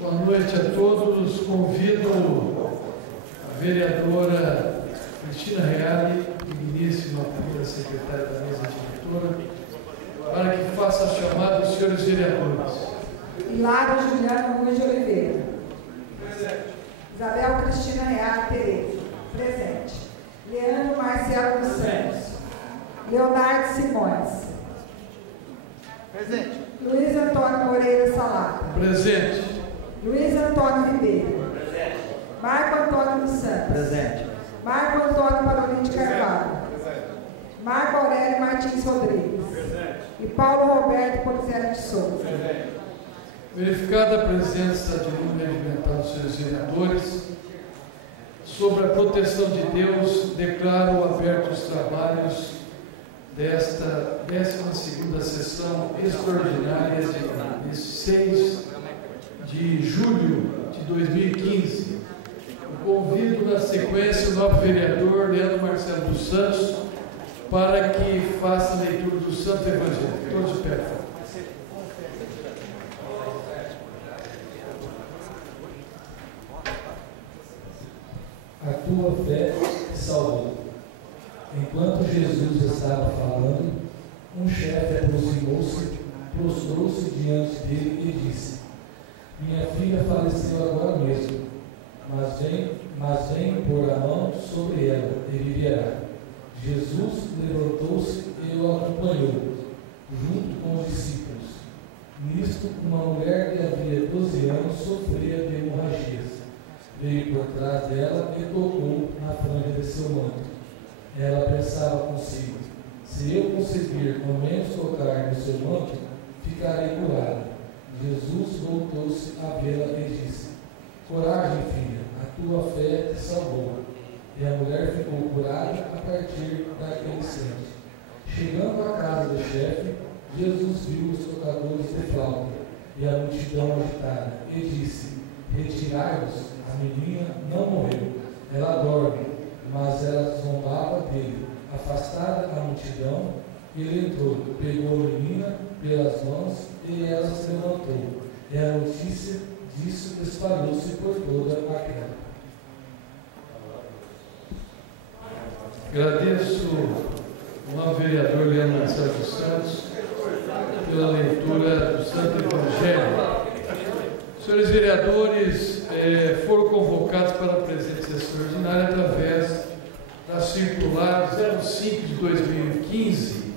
Boa noite a todos. Convido a vereadora Cristina Reale, digníssima primeira secretária da mesa diretora, para que faça a chamada dos senhores vereadores. Hilário Juliano Ruiz de Oliveira. Presente. Isabel Cristina Reale Tereza. Presente. Leandro Marcelo dos Santos. Leonardo Simões. Presente. Luiz Antônio Moreira Salata. Presente. Luiz Antônio Ribeiro. Presente. Marco Antônio dos Santos. Presente. Marco Antônio Parolin de Carvalho. Presente. Marco Aurélio Martins Rodrigues. Presente. E Paulo Roberto Polizela de Souza. Presente. Verificada a presença de número regimental dos senhores vereadores, sobre a proteção de Deus, declaro abertos os trabalhos desta 12ª sessão extraordinária de 6 de julho de 2015. Eu convido na sequência o novo vereador Leandro Marcelo dos Santos para que faça a leitura do Santo Evangelho. Todos de pé, por favor. A tua fé te salvou. Enquanto Jesus estava falando, um chefe aproximou-se, prostrou-se diante dele e disse: Minha filha faleceu agora mesmo, mas vem pôr a mão sobre ela e viverá. Jesus levantou-se e o acompanhou, junto com os discípulos. Nisto, uma mulher que havia 12 anos sofria de hemorragias. Veio por trás dela e tocou na franja de seu manto. Ela pensava consigo: se eu conseguir ao menos tocar no seu manto, ficarei curada. Jesus voltou-se a vê-la e disse: Coragem, filha, a tua fé te salvou. E a mulher ficou curada a partir daquele instante. Chegando à casa do chefe, Jesus viu os tocadores de flauta e a multidão agitada e disse: Retirai-vos, a menina não morreu, ela dorme. Mas ela zombava dele. Afastada a multidão, ele entrou, pegou a menina pelas mãos e ela se levantou. E a notícia disso espalhou-se por toda a terra. Agradeço o novo vereador Leandro Marcelo dos Santos pela leitura do Santo Evangelho. Senhores vereadores, foram convocados para a presença extraordinária através da circular 05 de 2015,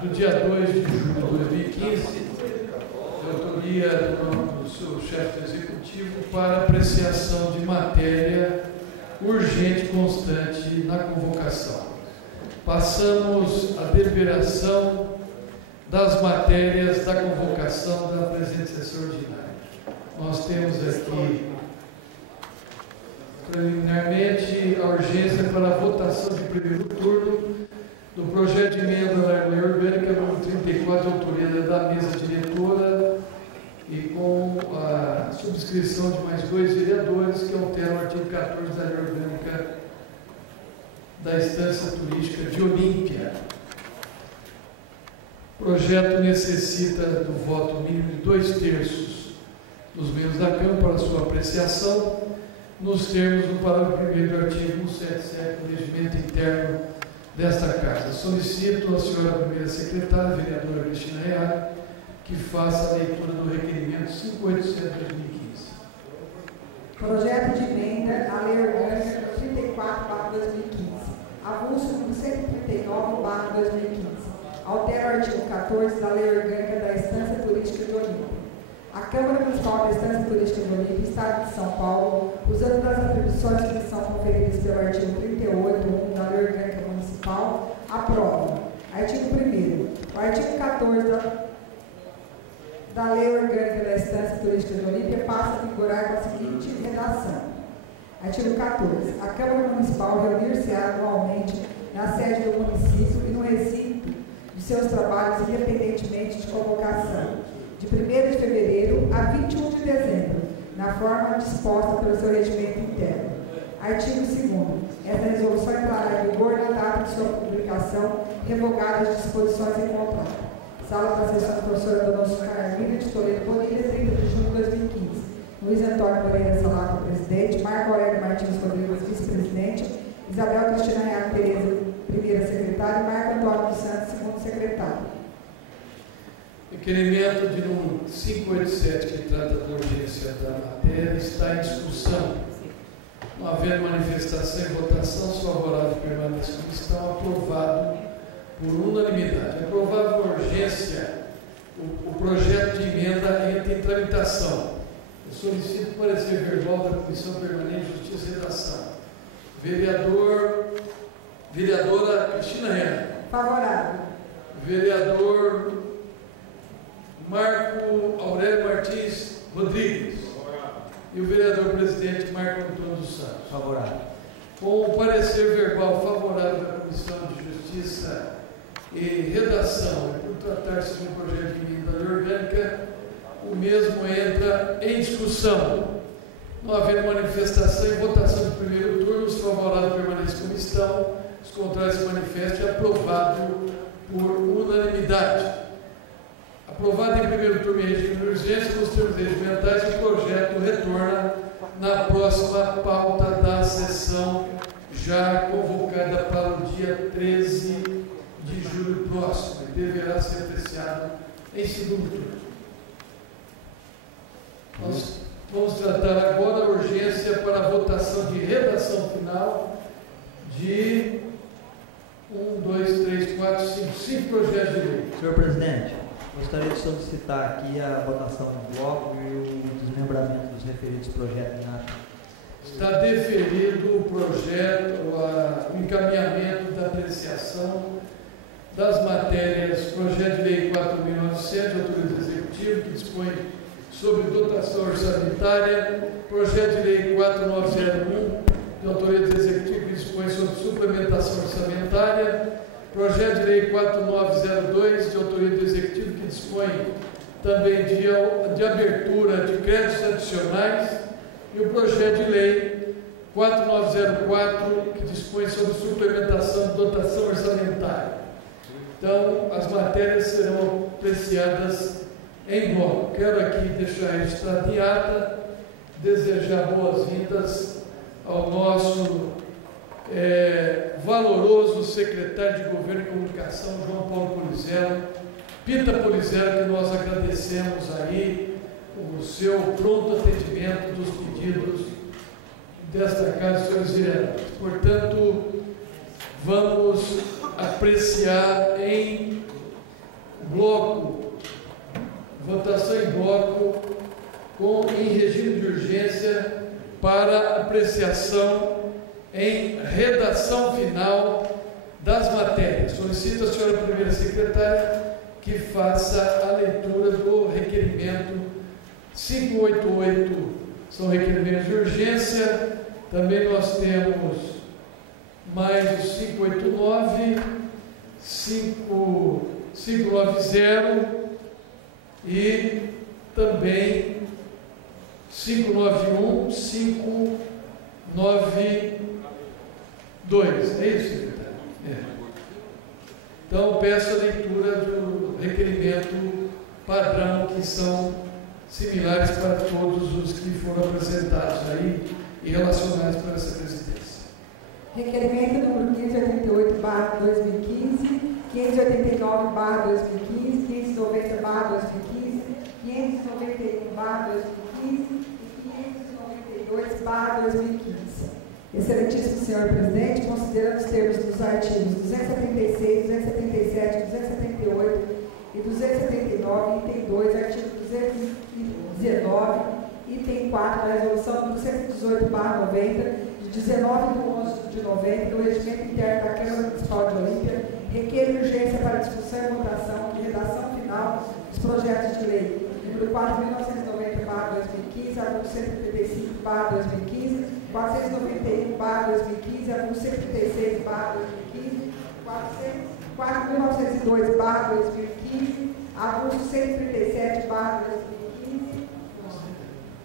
do dia 2 de julho de 2015, de autoria do seu chefe executivo, para apreciação de matéria urgente e constante na convocação. Passamos à deliberação das matérias da convocação da presença extraordinária. Nós temos aqui, preliminarmente, a urgência para a votação de primeiro turno do projeto de emenda da lei orgânica número 34, de autoria da mesa diretora, e com a subscrição de mais 2 vereadores, que alteram o artigo 14 da lei orgânica da Estância Turística de Olímpia. O projeto necessita do voto mínimo de 2/3 dos membros da Câmara para sua apreciação, nos termos do parágrafo 1º do artigo 177 do regimento interno desta Casa. Solicito à senhora primeira secretária, vereadora Cristina Reale, que faça a leitura do requerimento 587 de 2015. Projeto de emenda à Lei Orgânica 34/2015, avulso número 139/2015. Altera o artigo 14 da Lei Orgânica da Estância Turística de Olímpia. A Câmara Municipal da Estância Turística de Olímpia, Estado de São Paulo, usando das atribuições que são conferidas pelo artigo 38.1 da Lei Orgânica Municipal, aprova. Artigo 1º. O artigo 14 da Lei Orgânica da Estância Turística de Olímpia passa a vigorar com a seguinte redação. Artigo 14. A Câmara Municipal reunir-se-á anualmente na sede do município e no recinto de seus trabalhos, independentemente de convocação, de 1º de fevereiro a 21 de dezembro, na forma disposta pelo seu regimento interno. Artigo 2º. Esta resolução entrará em vigor na data de sua publicação, revogadas as disposições em contrato. Sala das Sessões, professora Dona Carolina de Toledo Bonilha, 30 de Moreira Salato, presidente, Marco Aurélio Martins Rodrigues, vice-presidente, Isabel Cristina Real Tereza, primeira secretária, e Marco Antônio dos Santos, segundo secretário. Requerimento de número 587, que trata da urgência da matéria, está em discussão. Não havendo manifestação e votação, os favoráveis permanecem como estão, aprovado por unanimidade. Aprovado por urgência o projeto de emenda entra em tramitação. Eu solicito parecer verbal da Comissão Permanente de Justiça e Redação. Vereadora Cristina Renan. Favorável. Vereador Marco Aurélio Martins Rodrigues. E o vereador presidente Marco Antônio dos Santos. Favorável. Com o parecer verbal favorável da Comissão de Justiça e Redação, e por tratar-se de um projeto de emenda orgânica, o mesmo entra em discussão. Não havendo manifestação e votação de primeiro turno, os favoráveis permanecem como estão, os contrários se manifestam, aprovado por unanimidade. Aprovado em primeiro turno em regime de urgência, nos termos regimentais, o projeto retorna na próxima pauta da sessão, já convocada para o dia 13 de julho próximo, e deverá ser apreciado em segundo turno. Nós vamos tratar agora a urgência para a votação de redação final de 5 projetos de lei. Senhor presidente, gostaria de solicitar aqui a votação em bloco e o desmembramento dos referidos projetos em ato. Está deferido o projeto, o encaminhamento da apreciação das matérias, projeto de lei 4.900, de autoria do Executivo, que dispõe sobre dotação orçamentária, projeto de lei 4.901, de autoria do Executivo, que dispõe sobre suplementação orçamentária, projeto de lei 4.902, de autoria do Executivo, que dispõe também de abertura de créditos adicionais, e o projeto de lei 4.904, que dispõe sobre suplementação de dotação orçamentária. Então, as matérias serão apreciadas em bloco. Quero aqui deixar registrado em ata, desejar boas-vindas ao nosso valoroso secretário de Governo e Comunicação, João Paulo Polizella, Pita Polizella, que nós agradecemos aí o seu pronto atendimento dos pedidos desta Casa, senhores vereadores. Portanto, vamos apreciar em bloco, votação em bloco, em regime de urgência, para apreciação em redação final das matérias. Solicito à senhora primeira secretária que faça a leitura do requerimento 588, são requerimentos de urgência. Também nós temos mais o 589, 590 e também 591, 592. É isso, secretário? É. Então, peço a leitura do requerimento padrão, que são similares para todos os que foram apresentados aí e relacionados para essa presidência. Requerimento número 588/2015, 589/2015, 590/2015, 591/2015 e 592/2015. Excelentíssimo senhor presidente, considerando os termos dos artigos 276, 277, 278 e 279, item 2, artigo 219, item 4 da resolução número 118/90, de 19 de 11 de novembro, do regimento interno da Câmara Municipal de Olímpia, requer urgência para discussão e votação de redação final dos projetos de lei número 4.990/2015, artigo 135/2015, 491/2015, artigo 136/2015, 4.902/2015, artigo 137/2015,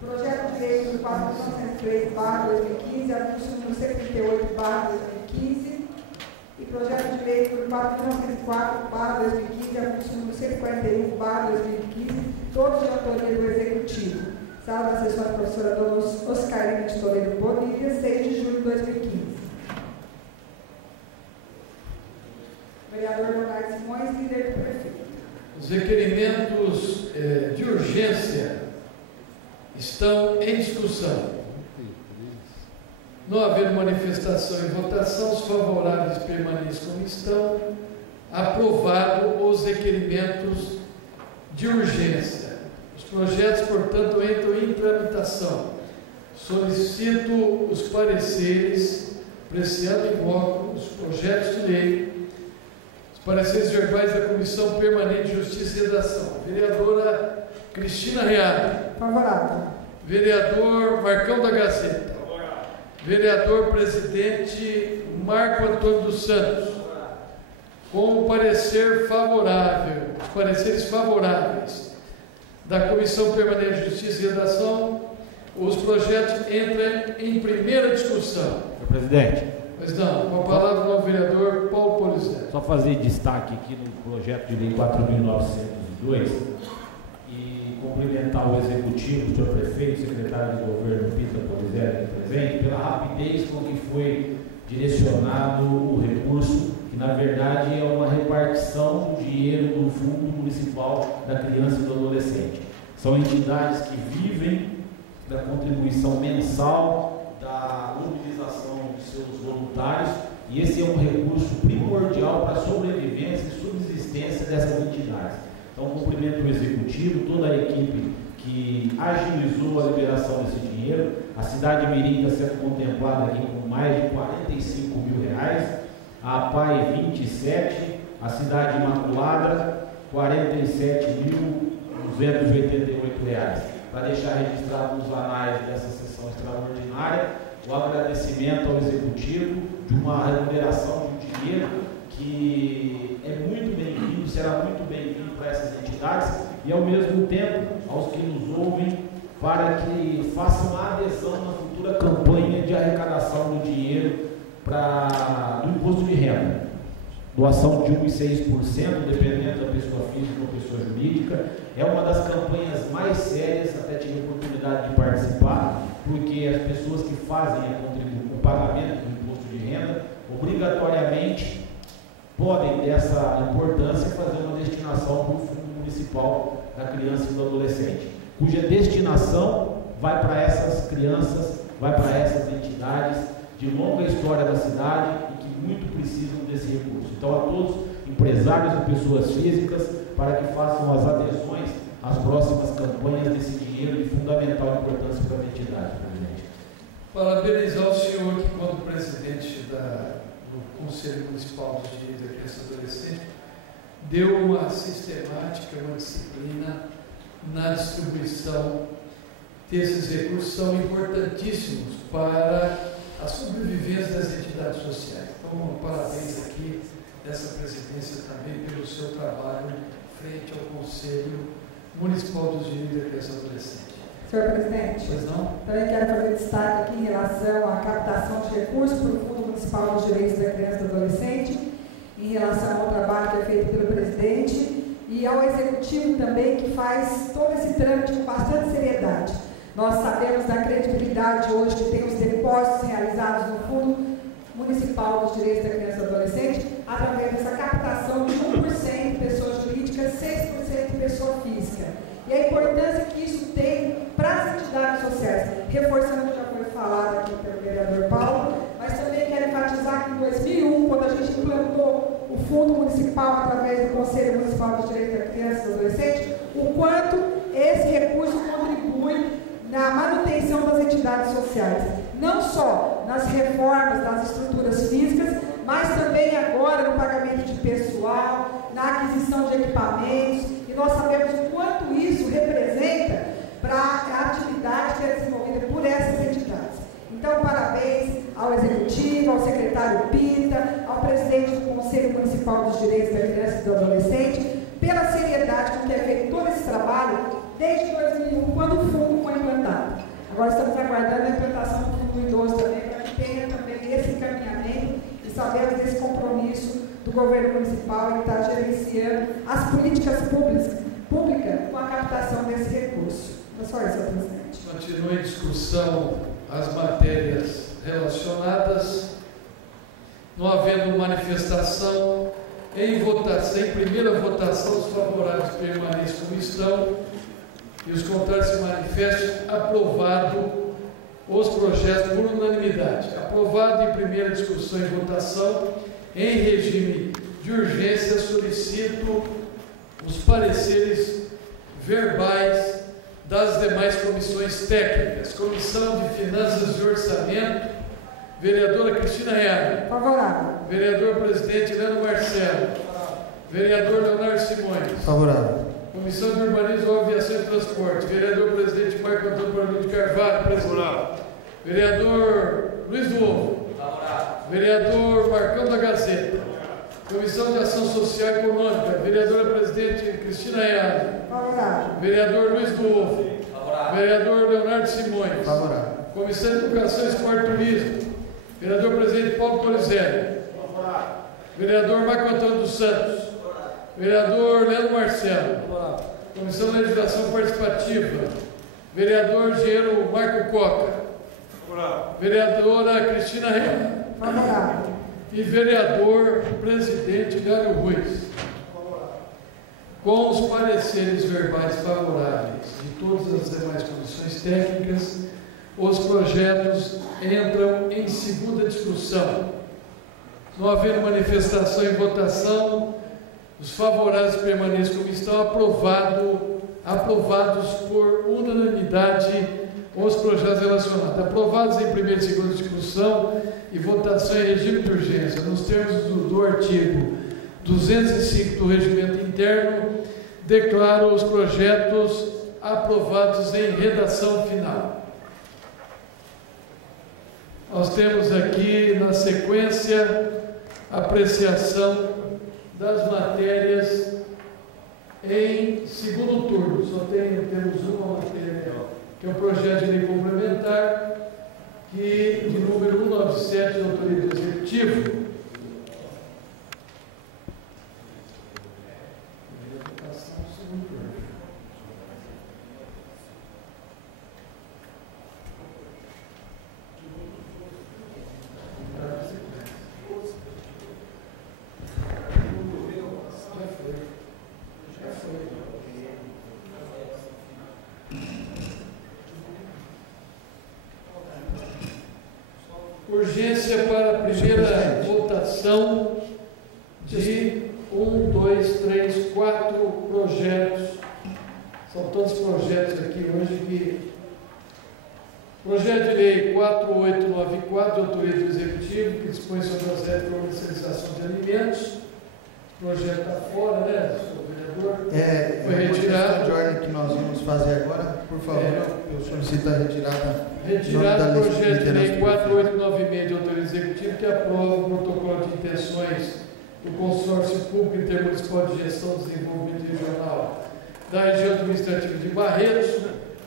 projeto de lei número 4.903/2015, artigo número 138/2015, e projeto de lei número 4.904/2015, artigo número 141/2015, todos de autoria do Executivo. Sala das Sessões, professora Dona Oscarina de Toledo Bonilha, 6 de julho de 2015. Vereador Leonardo Simões, líder do prefeito. Os requerimentos de urgência estão em discussão. Não havendo manifestação e votação, os favoráveis permaneçam como estão. Aprovado os requerimentos de urgência. Os projetos, portanto, entram em tramitação. Solicito os pareceres, apreciando em voto os projetos de lei, os pareceres verbais da Comissão Permanente de Justiça e Redação. Vereadora Cristina Reale. Favorável. Vereador Marcão da Gazeta. Favorável. Vereador Presidente Marco Antônio dos Santos. Com o parecer favorável, os pareceres favoráveis da Comissão Permanente de Justiça e Redação, os projetos entram em primeira discussão. Senhor presidente. Mas não, com a palavra ao vereador Paulo Polizé. Só fazer destaque aqui no projeto de lei 4.902 e cumprimentar o executivo, o senhor prefeito, secretário de governo Pita Polizé presente, pela rapidez com que foi direcionado o recurso, que na verdade é uma repartição do dinheiro do Fundo Municipal da Criança e do Adolescente. São entidades que vivem da contribuição mensal, da mobilização de seus voluntários, e esse é um recurso primordial para a sobrevivência e subsistência dessas entidades. Então, cumprimento o executivo, toda a equipe que agilizou a liberação desse dinheiro. A cidade de Mirim está sendo contemplada aqui com mais de R$45 mil, a PAI 27, a cidade Imaculada R$47.288. Para deixar registrado nos anais dessa sessão extraordinária o agradecimento ao executivo de uma remuneração de um dinheiro que é muito bem-vindo, será muito bem-vindo para essas entidades e ao mesmo tempo aos que nos ouvem, para que façam a adesão na futura campanha de arrecadação do dinheiro do imposto de renda. Doação de 1% e 6%, dependendo da pessoa física ou pessoa jurídica. É uma das campanhas mais sérias, até tive a oportunidade de participar, porque as pessoas que fazem o pagamento do imposto de renda, obrigatoriamente podem, dessa importância, fazer uma destinação para o Fundo Municipal da Criança e do Adolescente, cuja destinação vai para essas crianças, vai para essas entidades de longa história da cidade e que muito precisam desse recurso. Então, a todos, empresários e pessoas físicas, para que façam as adesões às próximas campanhas desse dinheiro de fundamental importância para a entidade, presidente. Parabenizar o senhor que, quando presidente do Conselho Municipal dos Direitos da Criança e Adolescente, deu uma sistemática, uma disciplina na distribuição desses recursos, são importantíssimos para a sobrevivência das entidades sociais. Então, parabéns aqui dessa presidência também pelo seu trabalho frente ao Conselho Municipal dos Direitos da Criança e Adolescente. Senhor presidente, Pois não? também quero fazer destaque aqui em relação à captação de recursos para o Fundo Municipal dos Direitos da Criança e do Adolescente, em relação ao trabalho que é feito pelo presidente e ao executivo também, que faz todo esse trâmite com bastante seriedade. Nós sabemos da credibilidade hoje que tem os depósitos realizados no Fundo Municipal dos Direitos da Criança e do Adolescente, através dessa captação de 1% pessoa jurídica, 6% pessoa física. E a importância que isso tem para as entidades sociais, reforçando o que já foi falado aqui pelo vereador Paulo, mas também quero enfatizar que em 2001, quando a gente implantou o Fundo Municipal através do Conselho Municipal dos Direitos da Criança e do Adolescente, o quanto esse recurso contribui na manutenção das entidades sociais, não só nas reformas das estruturas físicas, mas também agora no pagamento de pessoal, na aquisição de equipamentos, e nós sabemos o quanto isso representa para a atividade que é desenvolvida por essas entidades. Então, parabéns ao Executivo, ao secretário Pita, ao presidente do Conselho Municipal dos Direitos da Criança e do Adolescente, pela seriedade com que é feito todo esse trabalho desde 2001, quando o fundo foi implantado. Agora estamos aguardando a implantação do Fundo Idoso também, para que tenha também esse encaminhamento e sabemos desse compromisso do governo municipal em estar gerenciando as políticas públicas com a captação desse recurso. É só isso. presidente. Continua em discussão as matérias relacionadas. Não havendo manifestação, em primeira votação, os favoráveis permaneçam como estão e os contrários se manifestem. Aprovado os projetos por unanimidade. Aprovado em primeira discussão e votação, em regime de urgência, solicito os pareceres verbais das demais comissões técnicas. Comissão de Finanças e Orçamento, vereadora Cristina Reale. Favorável. Vereador presidente Leandro Marcelo. Vereador Leonardo Simões. Favorável. Comissão de Urbanismo, Aviação e Transporte, vereador presidente Marco Antônio Paulino de Carvalho. Presidente. Vereador Luiz do Ovo. Vereador Marcão da Gazeta. Comissão de Ação Social e Econômica, vereadora presidente Cristina Reale. Favorável. Vereador Luiz do Ovo. Vereador Leonardo Simões. Favorável. Comissão de Educação, Esporte e Turismo, vereador presidente Paulo Polizelli. Vereador Marco Antônio dos Santos. Vereador Leandro Marcelo. Comissão de Legislação Participativa, vereador engenheiro Marco Coca. Vereadora Cristina Reale. Favorável. E vereador presidente Gário Ruiz. Com os pareceres verbais favoráveis de todas as demais comissões técnicas, os projetos entram em segunda discussão. Não havendo manifestação e votação, os favoráveis permanecem como estão. Aprovados por unanimidade os projetos relacionados. Aprovados em primeira e segunda discussão e votação em regime de urgência, nos termos do artigo 205 do Regimento Interno, declaro os projetos aprovados em redação final. Nós temos aqui, na sequência, apreciação das matérias em segundo turno. Temos uma matéria, que é o projeto de lei complementar, que, de número 197, de autoria do Executivo. Urgência para a primeira votação de 1, 2, 3, 4 projetos. São todos projetos aqui hoje que... Projeto de Lei 4894, de autoria do Executivo, que dispõe sobre as regras de comercialização de alimentos. O projeto está fora, né, senhor vereador? Foi retirado. De ordem que nós vamos fazer agora, por favor, eu solicito a retirada. Retirado o projeto de lei 4896 de autoria executiva, que aprova o protocolo de intenções do Consórcio Público Intermunicipal de Gestão e Desenvolvimento Regional da região administrativa de Barretos,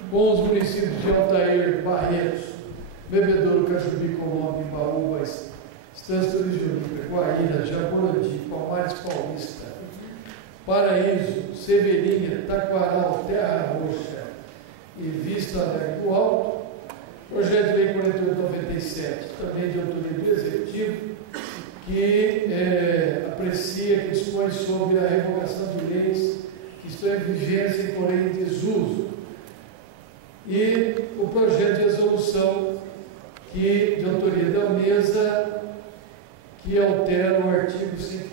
com os municípios de Altair, Barretos, Bebedouro, Cajubi, Colombo, Imbaúba, Estância do Juníper, Guaíra, Jaborandi, Palmares Paulista, Paraíso, Severinha, Taquaral, Terra Roxa e Vista Alegre do Alto. Projeto de Lei 4897, também de autoria do Executivo, que aprecia, que dispõe sobre a revogação de leis que estão em vigência e, porém, em desuso. E o projeto de resolução de autoria da mesa, que altera o artigo 115.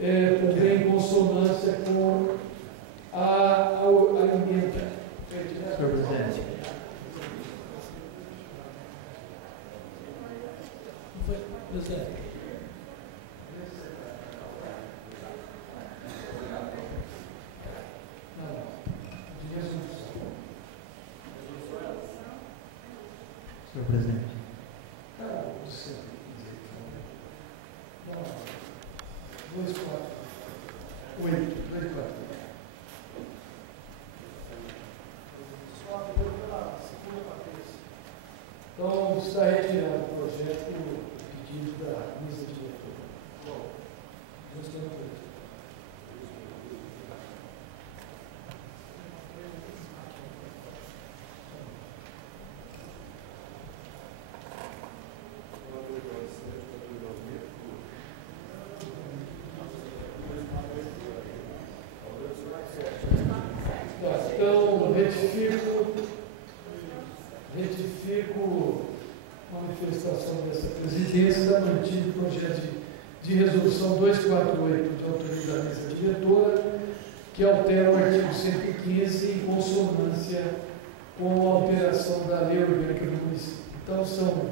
Também em consonância com a emenda. Senhor presidente. Presidente. Senhor presidente. 2, 4, 8, 2, 4. Então, está retirado o projeto, pedido da mesa diretora. retifico a manifestação dessa presidência, está mantido o projeto de resolução 248 de autoria da mesa diretora, que altera o artigo 115 em consonância com a alteração da lei orgânica do município. Então, são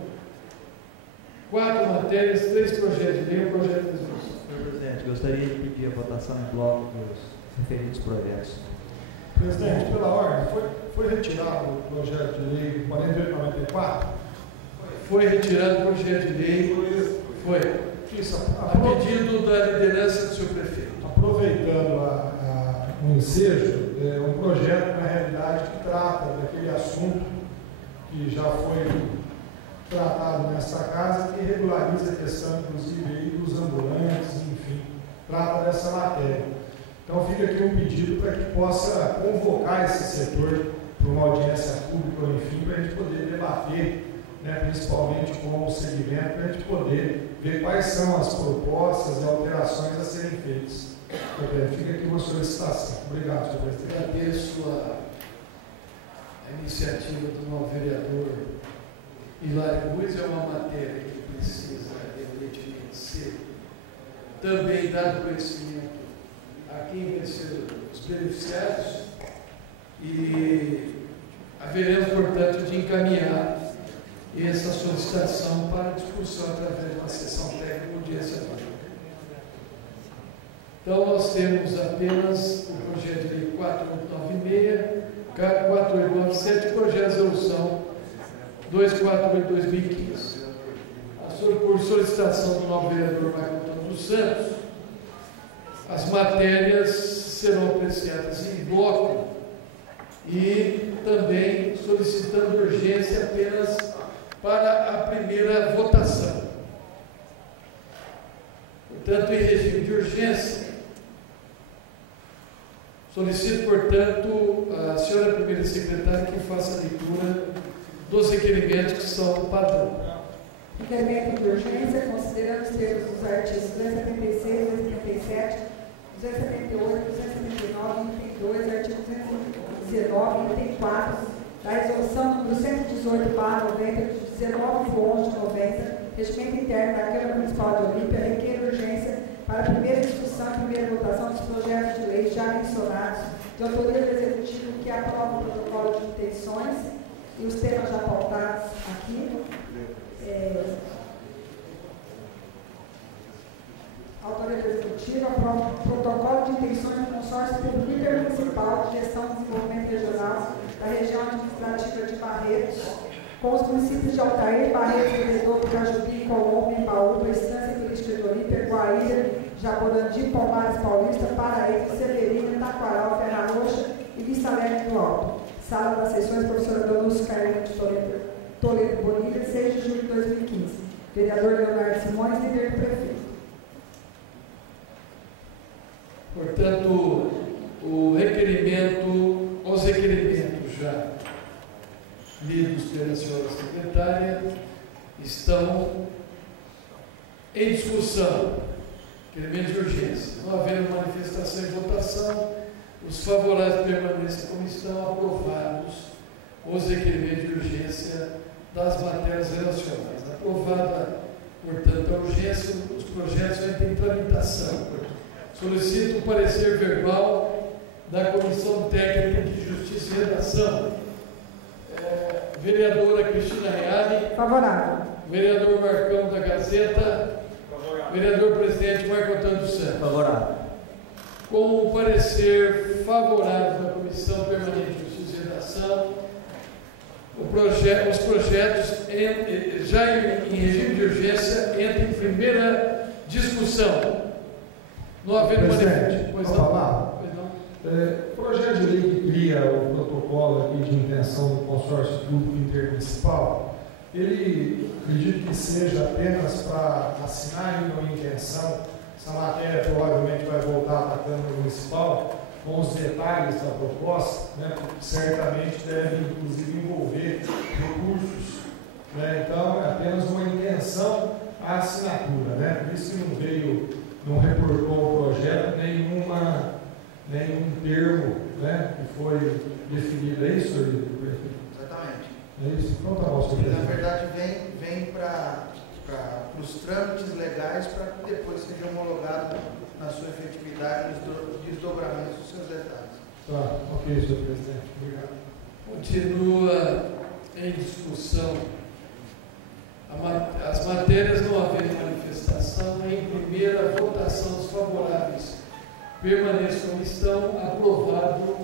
4 matérias, 3 projetos de lei e um projeto de resolução. Senhor presidente, gostaria de pedir a votação em bloco dos referidos projetos. Presidente, pela ordem, foi retirado o projeto de lei 4894? Foi retirado o projeto de lei, foi. Isso, A pedido da liderança do senhor prefeito. Aproveitando o ensejo, é um projeto, na realidade, que trata daquele assunto que já foi tratado nesta casa, que regulariza a questão, inclusive, aí dos ambulantes, enfim, trata dessa matéria. Então, fica aqui um pedido para que possa convocar esse setor para uma audiência pública, enfim, para a gente poder debater, né, principalmente com o segmento, para a gente poder ver quais são as propostas e alterações a serem feitas. Fica aqui uma solicitação. Obrigado, senhor presidente. Agradeço a iniciativa do novo vereador Hilário Ruiz. É uma matéria que precisa, evidentemente, ser também dado conhecimento a quem vai ser os beneficiários e haveremos, portanto, de encaminhar essa solicitação para discussão através de uma sessão técnica ou audiência pública. Então, nós temos apenas o projeto de lei 4896, 4897 e o projeto de resolução 248/2015. Por solicitação do novo vereador Marco Antônio dos Santos, as matérias serão apreciadas em bloco e também solicitando urgência apenas para a primeira votação. Portanto, em regime de urgência, solicito, portanto, a senhora primeira secretária que faça a leitura dos requerimentos que são padrão. Requerimento de urgência, considerando os termos dos artigos 276, 277, 278, 279, 32, artigo 219 e 34, da resolução número 118/90, de 19 de 11 de 90, regimento interno da Câmara Municipal de Olímpia, requer urgência para a primeira discussão e primeira votação dos projetos de lei já mencionados, de autoria do Executivo, que aprova o protocolo de intenções e os temas já pautados aqui. Autoria do Executivo, aprova o protocolo de intenções do consórcio público intermunicipal de gestão e desenvolvimento regional da região administrativa de Barretos, com os municípios de Altair, Barretos, Veredouro, Cajubi, Colombo, Embaúba, Estância Turística de Olímpia, Guaíra, Jaborandi, Palmares Paulista, Paraíba, Severina, Taquaral, Ferra Roxa e Vista Alegre do Alto. Sala das sessões, professora Donúcio Carolina de Toledo Bonilha, 6 de julho de 2015. Vereador Leonardo Simões, líder do prefeito. Portanto, os requerimentos já lidos pela senhora secretária estão em discussão, requerimento de urgência. Não havendo manifestação e votação, os favoráveis permanecem como estão, aprovados os requerimentos de urgência das matérias relacionadas. Aprovada, portanto, a urgência, os projetos vão ter tramitação. Solicito o parecer verbal da Comissão Técnica de Justiça e Redação. Vereadora Cristina Reale. Favorável. Vereador Marcão da Gazeta. Favorável. Vereador Presidente Marco Antônio dos Santos. Favorável. Com o parecer favorável da Comissão Permanente de Justiça e Redação, os projetos já em regime de urgência entram em primeira discussão. Não havendo Presidente, pois não não. falar? Pois não. O projeto de lei que cria o protocolo aqui de intenção do consórcio público intermunicipal, ele acredito que seja apenas para assinar uma intenção. Essa matéria provavelmente vai voltar para a Câmara Municipal com os detalhes da proposta, né, que certamente deve inclusive envolver recursos, né, então é apenas uma intenção à assinatura, né, por isso que não reportou o projeto nenhum termo né, que foi definido, é isso aí? Exatamente. É isso? Então tá bom, senhor Ele, na presidente. verdade, vem para os trâmites legais para que depois seja homologado na sua efetividade nos desdobramentos dos seus detalhes. Tá, ok, senhor presidente. Obrigado. Continua em discussão as matérias não havendo manifestação, em primeira votação dos favoráveis permaneçam como estão, aprovado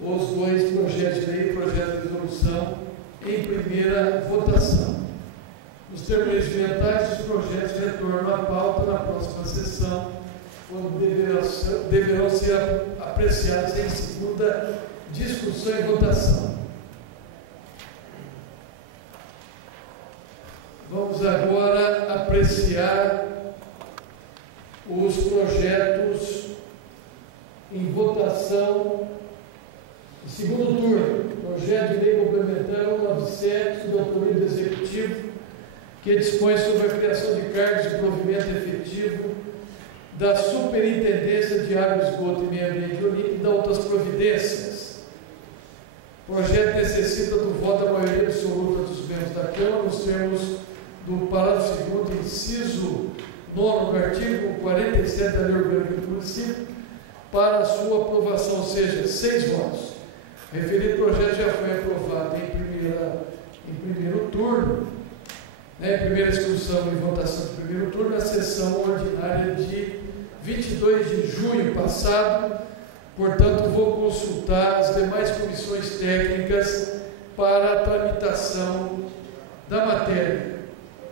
os dois projetos de lei e projeto de resolução em primeira votação. Os termos regimentais dos projetos retornam à pauta na próxima sessão, quando deverão ser apreciados em segunda discussão e votação. Vamos agora apreciar os projetos em votação em segundo turno. Projeto de lei complementar 197 do autoria do Executivo, que dispõe sobre a criação de cargos de provimento efetivo da Superintendência de Água, Esgoto e Meio Ambiente de Olinda e da outras providências. O projeto necessita do voto da maioria absoluta dos membros da Câmara, nos termos do parágrafo 2º, inciso 9 do artigo 47 da Lei Orgânica do Município, para a sua aprovação, ou seja, 6 votos. O referido projeto já foi aprovado em primeiro turno, em primeira discussão e votação do primeiro turno, na sessão ordinária de 22 de junho passado. Portanto, vou consultar as demais comissões técnicas para a tramitação da matéria.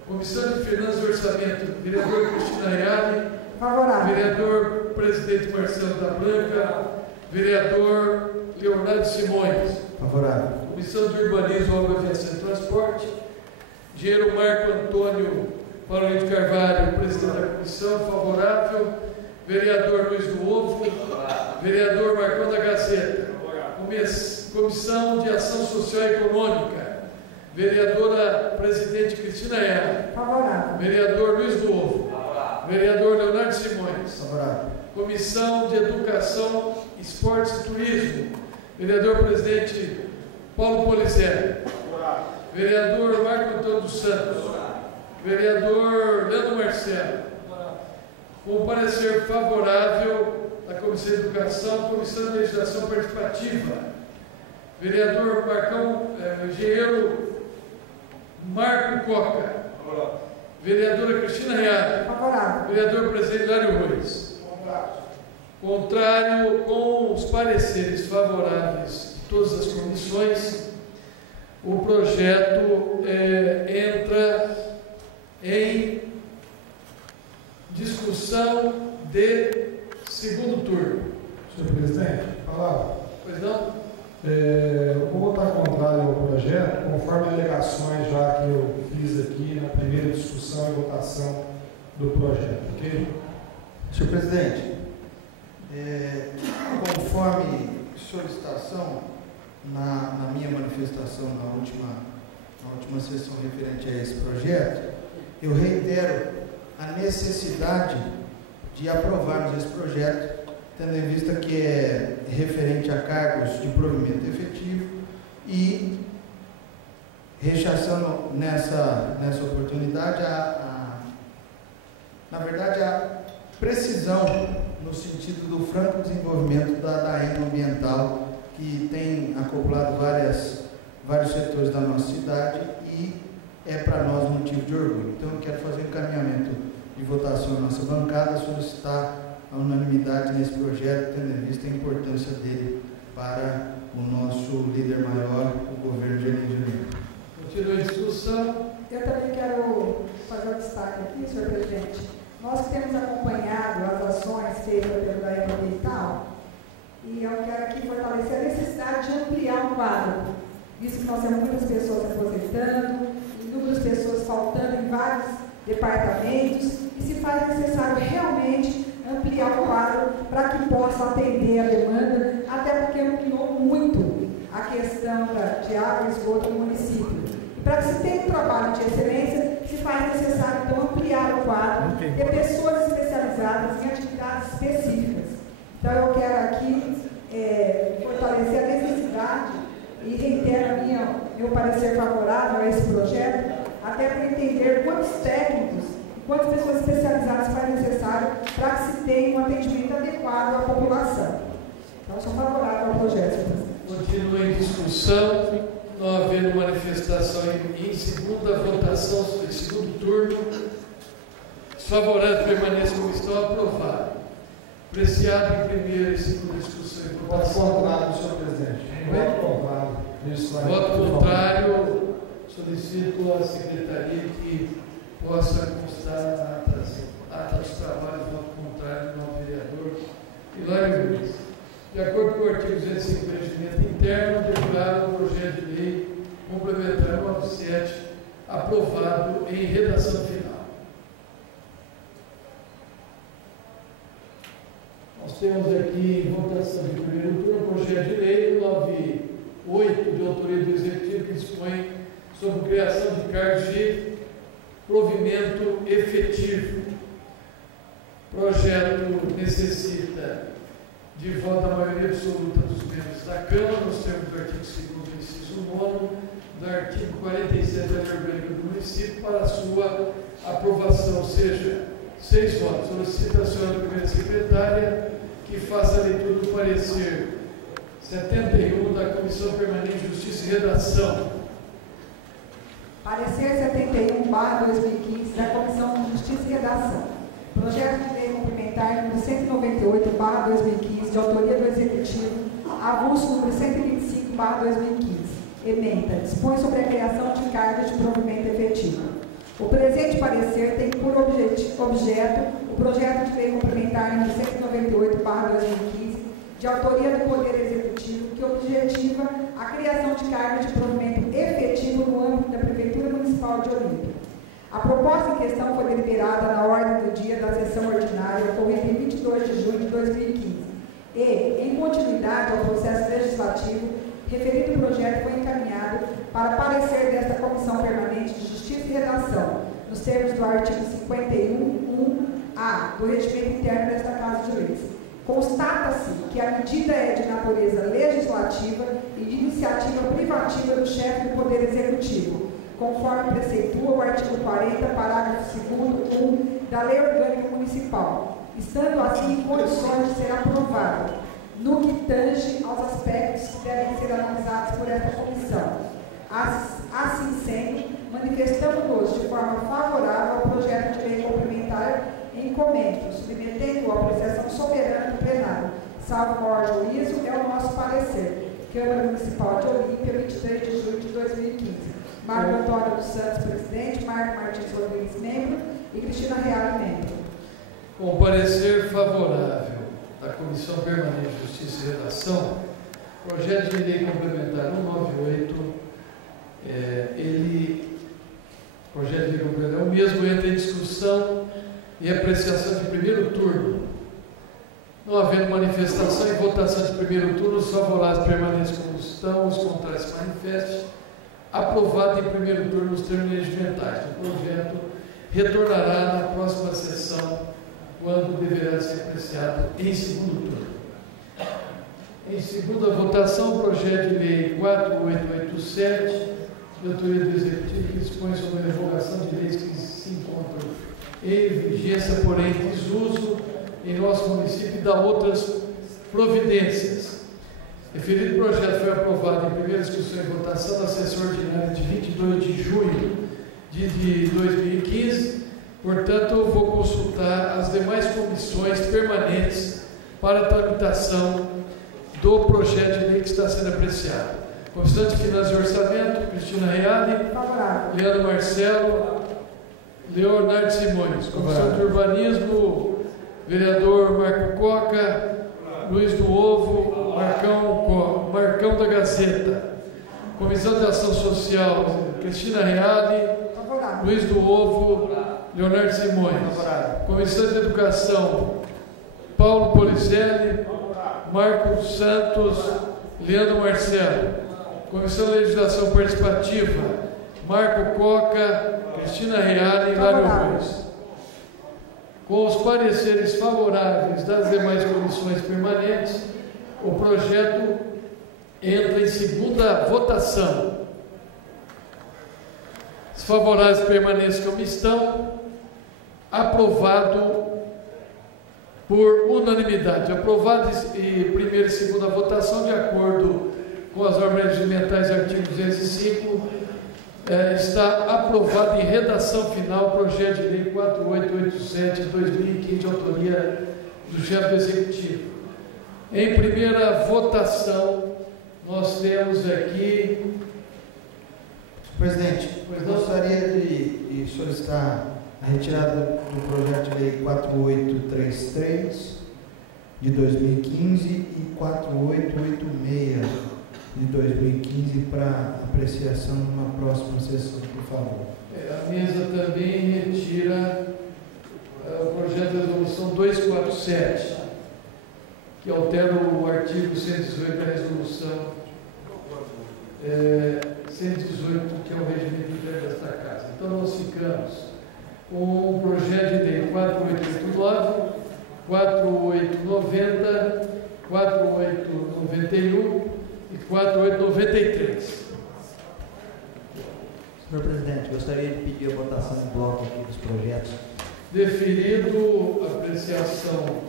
Comissão de Finanças e Orçamento, vereador Cristina Ayali. Favorável. Vereador Presidente Marcelo da Blanca. Vereador Leonardo Simões. Favorável. Comissão de Urbanismo, Obra, Aviação e Transporte. Engenheiro Marco Antônio Paulo de Carvalho, presidente da comissão, favorável. Vereador Luiz do Ovo. Vereador Marcão da Gazeta. Comissão de Ação Social e Econômica. Vereadora Presidente Cristina Ayala. Favorável. Vereador Luiz do Ovo. Vereador Leonardo Simões. Favorável. Comissão de Educação, Esportes e Turismo. Vereador Presidente Paulo Polizé. Vereador Marco Antônio dos Santos. Vereador Leandro Marcelo. Com parecer favorável da Comissão de Educação, Comissão de Legislação Participativa. Vereador Engenheiro Marco Coca. Vereadora Cristina Reale. Favorável. Vereador Presidente Lário Ruiz. Contrário, com os pareceres favoráveis de todas as comissões, o projeto entra em discussão de segundo turno. Senhor presidente, palavra. Pois não? Eu vou votar contrário ao projeto, conforme alegações já que eu fiz aqui na primeira discussão e votação do projeto, ok? Senhor presidente, conforme solicitação na minha manifestação na última sessão referente a esse projeto, eu reitero a necessidade de aprovarmos esse projeto, tendo em vista que é referente a cargos de provimento efetivo e rechaçando nessa oportunidade na verdade a precisão no sentido do franco desenvolvimento da AENA ambiental, que tem acoplado vários setores da nossa cidade e é para nós motivo de orgulho. Então eu quero fazer um encaminhamento de votação na nossa bancada, solicitar a unanimidade nesse projeto, tendo em vista a importância dele para o nosso líder maior, o governo de Olinda. Continua a discussão. Eu também quero fazer um destaque aqui, senhor presidente. Nós temos acompanhado as ações feitas pelo AENA ambiental e eu quero aqui fortalecer a necessidade de ampliar o quadro, visto que nós temos muitas pessoas se aposentando, inúmeras pessoas faltando em vários departamentos, e se faz necessário realmente ampliar o quadro para que possa atender a demanda, até porque ampliou muito a questão de água e esgoto no município. E para que se tenha um trabalho de excelência, se faz necessário então ampliar o quadro, ter pessoas especializadas em atividades específicas. Então eu quero aqui fortalecer a necessidade e reitero meu parecer favorável a esse projeto, até para entender quantos técnicos e quantas pessoas especializadas faz necessário para que se tenha um atendimento adequado à população. Então, sou favorável ao projeto, senhor presidente. Continua em discussão, não havendo manifestação em segunda votação, em segundo turno. Os favoráveis permaneçam como estão, aprovado. Apreciado em primeira e segunda discussão e votação. Voto contrário, senhor presidente. Voto contrário. Voto contrário. Solicito à secretaria que possa constar ata dos trabalhos, voto contrário do novo vereador Hilário Luiz. De acordo com o artigo 205 do Regimento Interno, declaro o projeto de lei complementar 97 aprovado em redação final. Nós temos aqui em votação de primeiro turno o projeto de lei 98 de autoria do Executivo que dispõe sobre criação de cargos de provimento efetivo. O projeto necessita de voto da maioria absoluta dos membros da Câmara, nos termos do artigo 2º, inciso 9, do artigo 47 da Lei Orgânica do Município, para a sua aprovação, ou seja, 6 votos. Solicito a senhora primeira secretária que faça a leitura do parecer 71 da Comissão Permanente de Justiça e Redação. Parecer 71/2015 da Comissão de Justiça e Redação. Projeto de lei complementar número 198/2015, de autoria do Executivo, avulso número 125/2015. Ementa. Dispõe sobre a criação de cargos de provimento efetivo. O presente parecer tem por objeto o projeto de lei complementar número 198/2015, de autoria do Poder Executivo, que objetiva a criação de cargos de provimento efetivo no âmbito da Prefeitura Municipal de Olímpia. A proposta em questão foi deliberada na ordem do dia da sessão ordinária, ocorrida em 22 de junho de 2015. E, em continuidade ao processo legislativo, referido projeto foi encaminhado para parecer desta Comissão Permanente de Justiça e Redação, nos termos do artigo 51.1a do Regimento Interno desta Casa de Leis. Constata-se que a medida é de natureza legislativa e de iniciativa privativa do chefe do Poder Executivo, conforme preceitua o artigo 40, parágrafo 2º, 1 da Lei Orgânica Municipal, estando assim em condições de ser aprovada, no que tange aos aspectos que devem ser analisados por esta comissão. Assim sendo, manifestamos-nos de forma favorável ao projeto de lei complementar em comento, submetendo-o à apreciação soberana do plenário, salvo maior juízo, é o nosso parecer. Câmara Municipal de Olímpia, 23 de julho de 2015. Marco Antônio dos Santos, presidente, Marco Martins Rodrigues, membro, e Cristina Reale, membro. Com parecer favorável da Comissão Permanente de Justiça e Redação, projeto de lei complementar 198, projeto de lei complementar, o mesmo entra em discussão e apreciação de primeiro turno. Não havendo manifestação e votação de primeiro turno, os favoráveis permanecem como estão, os contrários se manifestem. Aprovado em primeiro turno nos termos regimentais. O projeto retornará na próxima sessão, quando deverá ser apreciado em segundo turno. Em segunda votação, o projeto de lei 4887, de autoria do Executivo, que dispõe sobre a revogação de leis que se encontram em vigência, porém em desuso em nosso município, e dá outras providências. Referido projeto foi aprovado em primeira discussão e votação na sessão ordinária de 22 de junho de 2015. Portanto, eu vou consultar as demais comissões permanentes para a tramitação do projeto de lei que está sendo apreciado. Comissão de Finanças e Orçamento, Cristina Reale, Leandro Marcelo, Leonardo Simões. Comissão de Urbanismo, vereador Marco Coca, Luiz do Ovo, Marcão da Gazeta. Comissão de Ação Social, Cristina Reale, Luiz do Ovo, Leonardo Simões. Comissão de Educação, Paulo Polizelli, Marcos Santos, Leandro Marcelo. Comissão de Legislação Participativa, Marco Coca, Cristina Reale e Hilário Luiz. Com os pareceres favoráveis das demais comissões permanentes, O projeto entra em segunda votação. Os favoráveis permaneçam como estão. Aprovado por unanimidade. Aprovado em primeira e segunda votação, de acordo com as normas regimentais, artigo 205, está aprovado em redação final o projeto de lei 4887 de 2015, de autoria do chefe do Executivo. Em primeira votação, nós temos aqui... Presidente, eu gostaria de solicitar a retirada do projeto de lei 4833 de 2015 e 4886 de 2015 para apreciação numa próxima sessão, por favor. A mesa também retira o projeto de resolução 247, que altera o artigo 118 da resolução 118, que é o regimento interno desta casa. Então, nós ficamos com o projeto de lei 4889, 4890, 4891 e 4893. Senhor presidente, gostaria de pedir a votação em bloco aqui dos projetos. Deferido a apreciação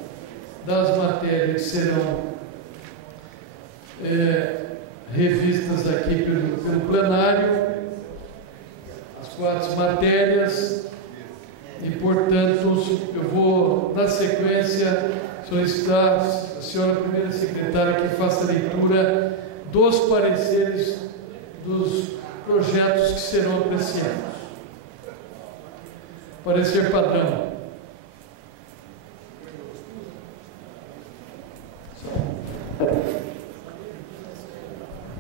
das matérias que serão revistas aqui pelo plenário, as 4 matérias, e, portanto, eu vou, na sequência, solicitar a senhora primeira secretária que faça a leitura dos pareceres dos projetos que serão apreciados. Parecer padrão.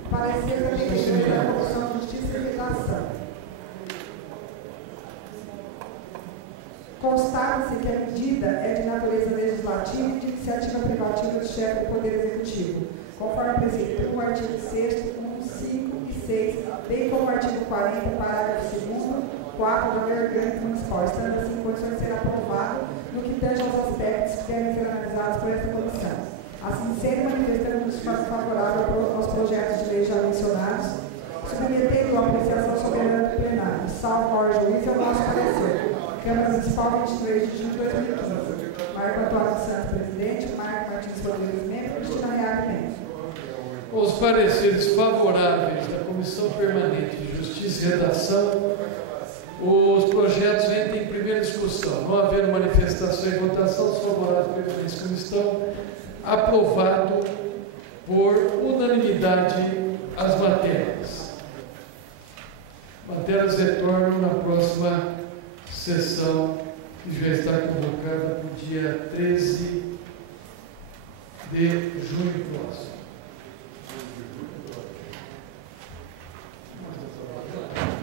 Parecer da Secretaria da Comissão de Justiça e Redação. Constata-se que a medida é de natureza legislativa e de iniciativa privativa do chefe do Poder Executivo, conforme apresenta o artigo 6º, 1, 5 e 6, bem como o artigo 40, parágrafo 2º, 4 da Lei Orgânica Municipal, estando assim em condições de ser aprovado no que tange aos aspectos que devem ser analisados por esta comissão. Assim sendo, manifestamos espaço favorável aos projetos de lei já mencionados, submetendo a apreciação soberana do plenário, salvo maior juízo, é o nosso parecer. Câmara Municipal, 23 de junho de 2015. Marco Antônio Santos, presidente. Marco Martins Rodrigues, membro. Cristina Reale, membro. Os pareceres favoráveis da Comissão Permanente de Justiça e Redação, os projetos entram em primeira discussão. Não havendo manifestação e votação, os favoráveis permanecem como estão. Aprovado por unanimidade as matérias. Matérias retornam na próxima sessão, que já está convocada para o dia 13 de junho próximo.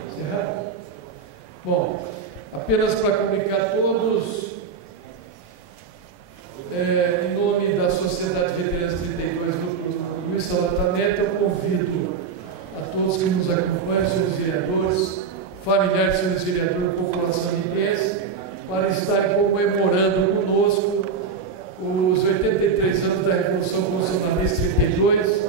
Encerrado? Bom, apenas para comunicar a todos, em nome da Sociedade Veteranos 32 do Luiz Salvatore Neto, eu convido a todos que nos acompanham, senhores vereadores, familiares, senhores vereadores, população intensa, para estarem comemorando conosco os 83 anos da Revolução Constitucionalista 32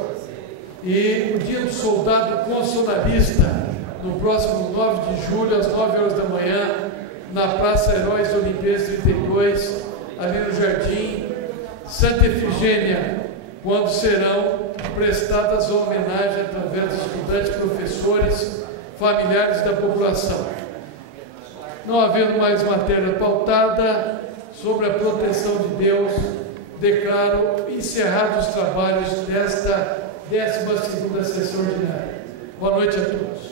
e o Dia do Soldado Constitucionalista, no próximo 9 de julho, às 9 horas da manhã, na Praça Heróis Olimpíadas 32, ali no Jardim Santa Efigênia, quando serão prestadas homenagens através dos estudantes, professores, familiares da população. Não havendo mais matéria pautada sobre a proteção de Deus, declaro encerrados os trabalhos desta 12ª sessão ordinária. Boa noite a todos.